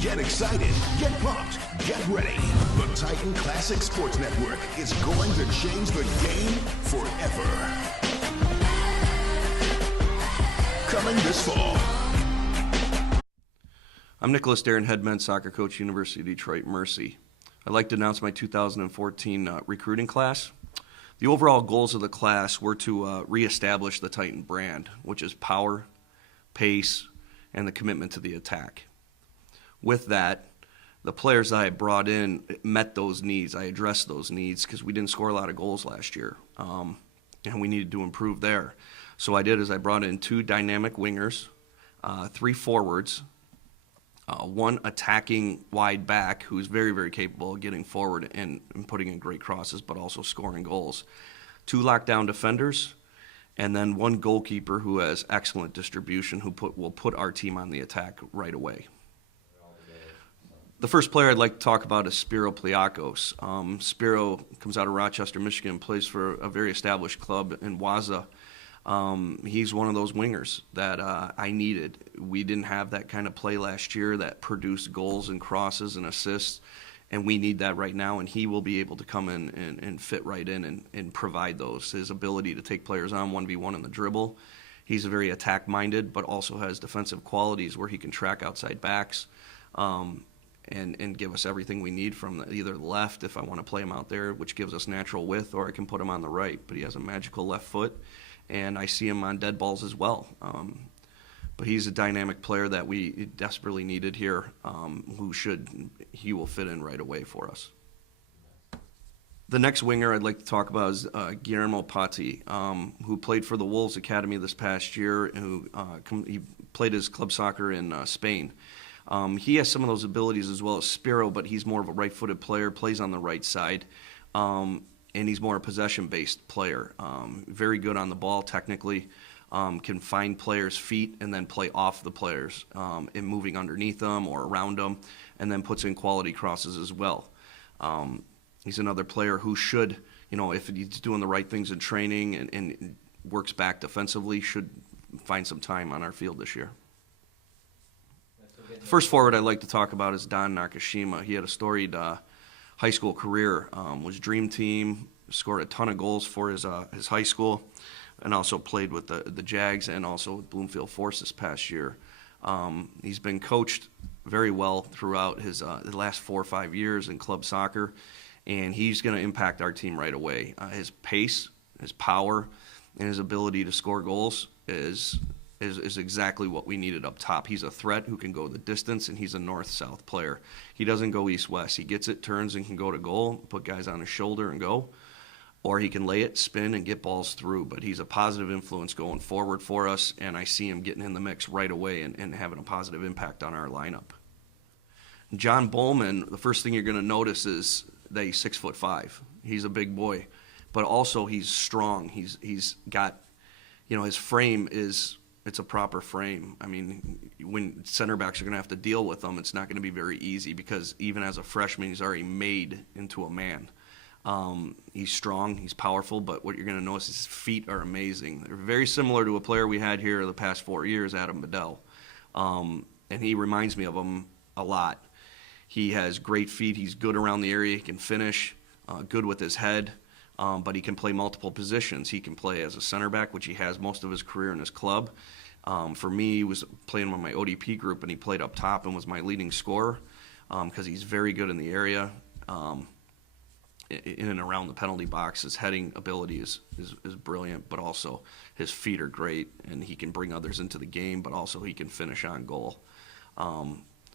Get excited, get pumped, get ready. The Titan Classic Sports Network is going to change the game forever. Coming this fall. I'm Nicholas Deren, head men's soccer coach, University of Detroit Mercy. I'd like to announce my 2014 recruiting class. The overall goals of the class were to reestablish the Titan brand, which is power, pace, and the commitment to the attack. With that, the players that I brought in met those needs. I addressed those needs because we didn't score a lot of goals last year, and we needed to improve there. So what I did is I brought in 2 dynamic wingers, 3 forwards, 1 attacking wide back who's very, very capable of getting forward and putting in great crosses, but also scoring goals, 2 lockdown defenders, and then 1 goalkeeper who has excellent distribution who will put our team on the attack right away. The first player I'd like to talk about is Spiro Pliacos. Spiro comes out of Rochester, Michigan, plays for a very established club in Waza. He's one of those wingers that I needed. We didn't have that kind of play last year that produced goals and crosses and assists, and we need that right now, and he will be able to come in and fit right in and provide those. His ability to take players on 1v1 in the dribble. He's very attack-minded, but also has defensive qualities where he can track outside backs. And give us everything we need from either the left, if I want to play him out there, which gives us natural width, or I can put him on the right. But he has a magical left foot, and I see him on dead balls as well. But he's a dynamic player that we desperately needed here, he will fit in right away for us. The next winger I'd like to talk about is Guillermo Patti, who played for the Wolves Academy this past year, and he played his club soccer in Spain. He has some of those abilities as well as Spiro, but he's more of a right-footed player, plays on the right side, and he's more a possession-based player. Very good on the ball technically, can find players' feet and then play off the players in moving underneath them or around them, and then puts in quality crosses as well. He's another player who should, if he's doing the right things in training and works back defensively, should find some time on our field this year. The first forward I'd like to talk about is Nakashima. He had a storied high school career, was dream team, scored a ton of goals for his high school, and also played with the Jags and also with Bloomfield Force this past year. He's been coached very well throughout his the last 4 or 5 years in club soccer, and he's going to impact our team right away. His pace, his power, and his ability to score goals is exactly what we needed up top. He's a threat who can go the distance, and he's a north-south player. He doesn't go east-west. He gets it, turns, and can go to goal, put guys on his shoulder and go. Or he can lay it, spin, and get balls through. But he's a positive influence going forward for us, and I see him getting in the mix right away and having a positive impact on our lineup. John Bowman, the first thing you're going to notice is that he's 6'5". He's a big boy. But also he's strong. He's got, his frame is... It's a proper frame. I mean, when center backs are going to have to deal with him, it's not going to be very easy because even as a freshman, he's already made into a man. He's strong, he's powerful, but what you're going to notice is his feet are amazing. They're very similar to a player we had here the past 4 years, Adam Bedell. And he reminds me of him a lot. He has great feet. He's good around the area. He can finish, good with his head. But he can play multiple positions. He can play as a center back, which he has most of his career in his club. For me, he was playing with my ODP group, and he played up top and was my leading scorer because he's very good in the area, in and around the penalty box. His heading ability is brilliant, but also his feet are great, and he can bring others into the game, but also he can finish on goal.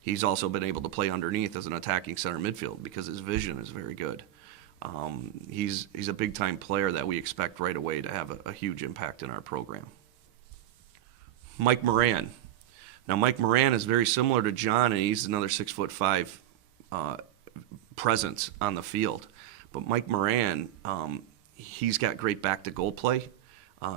He's also been able to play underneath as an attacking center midfield because his vision is very good. He's a big-time player that we expect right away to have a huge impact in our program. Mike Moran. Now, Mike Moran is very similar to John, and he's another 6'5" presence on the field. But Mike Moran, he's got great back-to-goal play.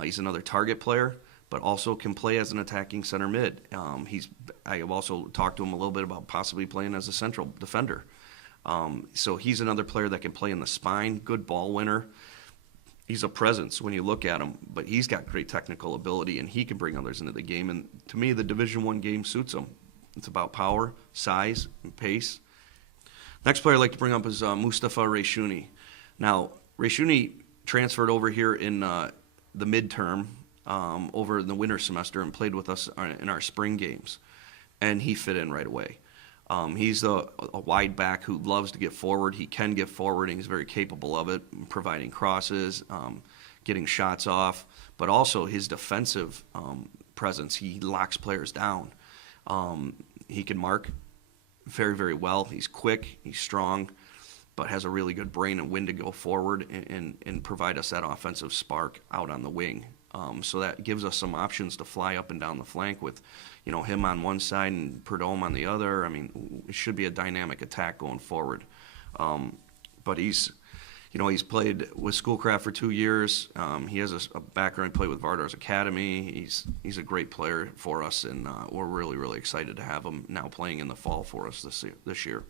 He's another target player, but also can play as an attacking center mid. I have also talked to him a little bit about possibly playing as a central defender. So he's another player that can play in the spine, good ball winner. He's a presence when you look at him, but he's got great technical ability, and he can bring others into the game. And to me, the Division I game suits him. It's about power, size, and pace. Next player I'd like to bring up is Mustafa Ray. Now, Ray transferred over here in the midterm over in the winter semester and played with us in our spring games, and he fit in right away. He's a wide back who loves to get forward. He can get forward, and he's very capable of it, providing crosses, getting shots off, but also his defensive presence. He locks players down. He can mark very, very well. He's quick, he's strong, but has a really good brain and wind to go forward and provide us that offensive spark out on the wing. So that gives us some options to fly up and down the flank with, him on one side and Perdomo on the other. I mean, it should be a dynamic attack going forward. But he's played with Schoolcraft for 2 years. He has a background, played with Vardar's Academy. He's a great player for us, and we're really, really excited to have him now playing in the fall for us this year.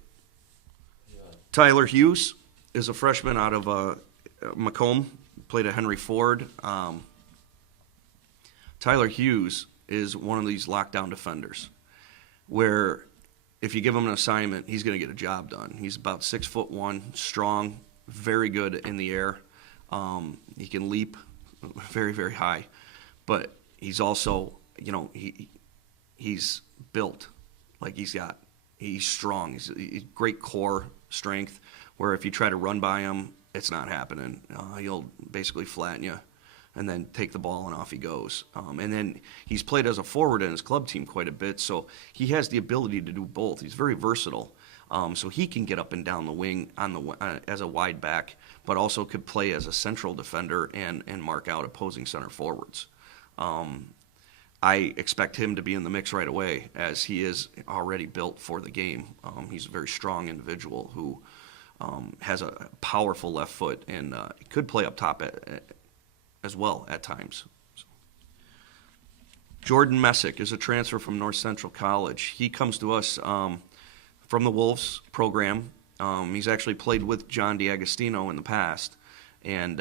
Tyler Hughes is a freshman out of Macomb, played at Henry Ford. Tyler Hughes is one of these lockdown defenders where if you give him an assignment, he's going to get a job done. He's about 6'1", strong, very good in the air. He can leap very, very high, but he's also, he's built like he's strong. He's great core strength where if you try to run by him, it's not happening. He'll basically flatten you and then take the ball and off he goes. And then he's played as a forward in his club team quite a bit, so he has the ability to do both. He's very versatile. So he can get up and down the wing as a wide back, but also could play as a central defender and mark out opposing center forwards. I expect him to be in the mix right away as he is already built for the game. He's a very strong individual who has a powerful left foot and could play up top as well at times. Jordan Messick is a transfer from North Central College. He comes to us from the Wolves program. He's actually played with John DiAgostino in the past, and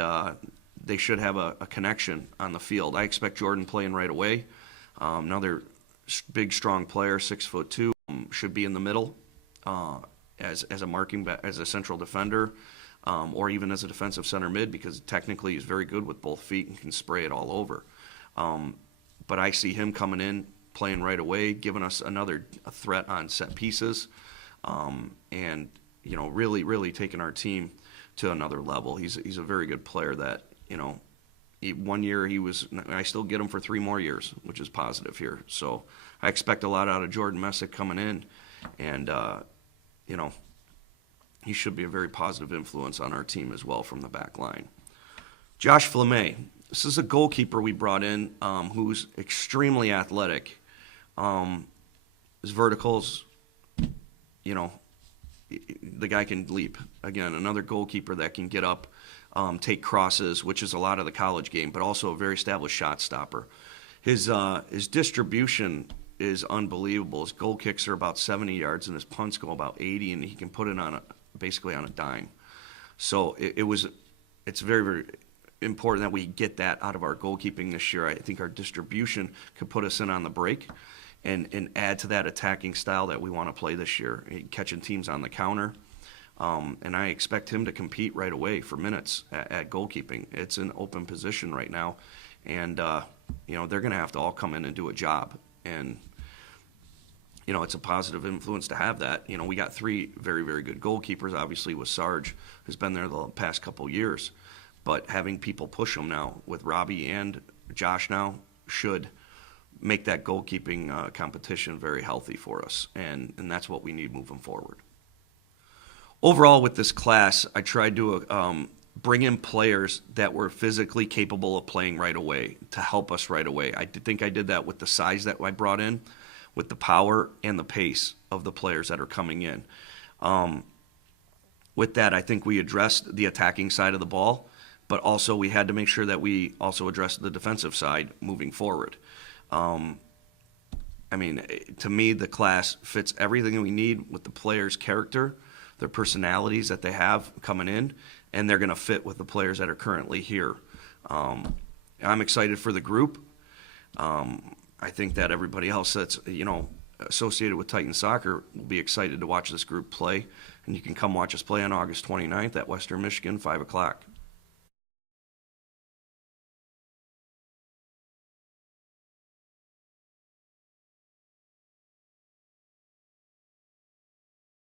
they should have a connection on the field. I expect Jordan playing right away. Another big, strong player, 6'2", should be in the middle as a marking back, as a central defender, or even as a defensive center mid, because technically he's very good with both feet and can spray it all over. But I see him coming in, playing right away, giving us a threat on set pieces, and really, really taking our team to another level. He's a very good player that, 1 year I still get him for 3 more years, which is positive here. So I expect a lot out of Jordan Messick coming in, and, he should be a very positive influence on our team as well from the back line. Josh Flamey. This is a goalkeeper we brought in who's extremely athletic. His verticals, the guy can leap. Again, another goalkeeper that can get up, take crosses, which is a lot of the college game, but also a very established shot stopper. His distribution is unbelievable. His goal kicks are about 70 yards, and his punts go about 80, and he can put it basically on a dime. So it's very, very important that we get that out of our goalkeeping this year. I think our distribution could put us in on the break and add to that attacking style that we want to play this year, catching teams on the counter. And I expect him to compete right away for minutes at goalkeeping. It's an open position right now, and they're going to have to all come in and do a job. And it's a positive influence to have that. We got 3 very, very good goalkeepers, obviously with Sarge, who's been there the past couple years. But having people push him now with Robbie and Josh now should make that goalkeeping competition very healthy for us. And that's what we need moving forward. Overall, with this class, I tried to bring in players that were physically capable of playing right away to help us right away. I think I did that with the size that I brought in, with the power and the pace of the players that are coming in. With that, I think we addressed the attacking side of the ball, but also we had to make sure that we also addressed the defensive side moving forward. To me, the class fits everything we need with the players' character, their personalities that they have coming in, and they're going to fit with the players that are currently here. I'm excited for the group. I think that everybody else that's, associated with Titan Soccer will be excited to watch this group play, and you can come watch us play on August 29th at Western Michigan, 5 o'clock.